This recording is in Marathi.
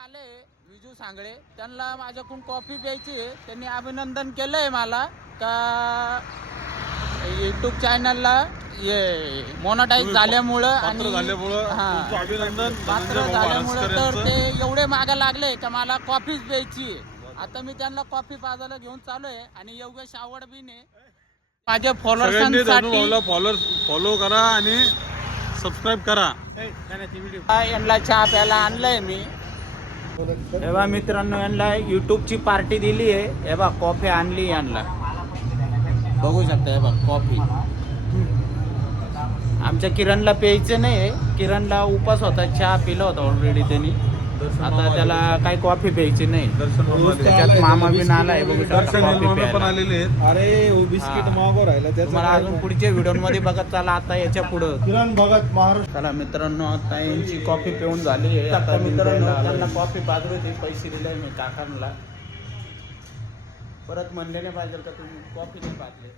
आले विजू सांगळे, त्यांना माझ्याकडून कॉफी प्यायची आहे. त्यांनी अभिनंदन केलंय मला का यूट्यूब चॅनलला मोनोटाईज झाल्यामुळं आणि अभिनंदन पात्र झाल्यामुळं तर ते एवढे मागे लागले का मला कॉफीच प्यायची आहे. आता मी त्यांना कॉफी पाजायला घेऊन चालू आहे आणि योगेश आवडबीने माझ्या फॉलोअर्ससाठी फॉलो करा आणि सबस्क्राईब करा. यांना चहा प्यायला आणलंय मी. तेव्हा मित्रांनो यांना युट्यूबची पार्टी दिली आहे. हे बघ कॉफी आणली यांना, बघू शकता. हे बघ कॉफी. आमच्या किरणला प्यायचं नाही. किरणला उपास होता, चहा पिला होता ऑलरेडी त्यांनी. आता त्याला काही कॉफी प्यायची नाही. त्याच्यात मामा बिन आलाय, बघू शकता कॉफी प्यायला. अरे बिस्किट मागो राहिला तुम्हाला अजून पुढच्या व्हिडिओ मध्ये बघत चला. आता याच्या पुढं किरण भगत महाराष्ट्र. चला मित्रांनो, आता यांची कॉफी पिऊन झाली आहे. आता मित्रांनो त्यांना कॉफी पाजली होती, पैसे दिले मी काकांना. परत म्हणले नाही पाहिजे का तुम्ही कॉफी नाही पाजले.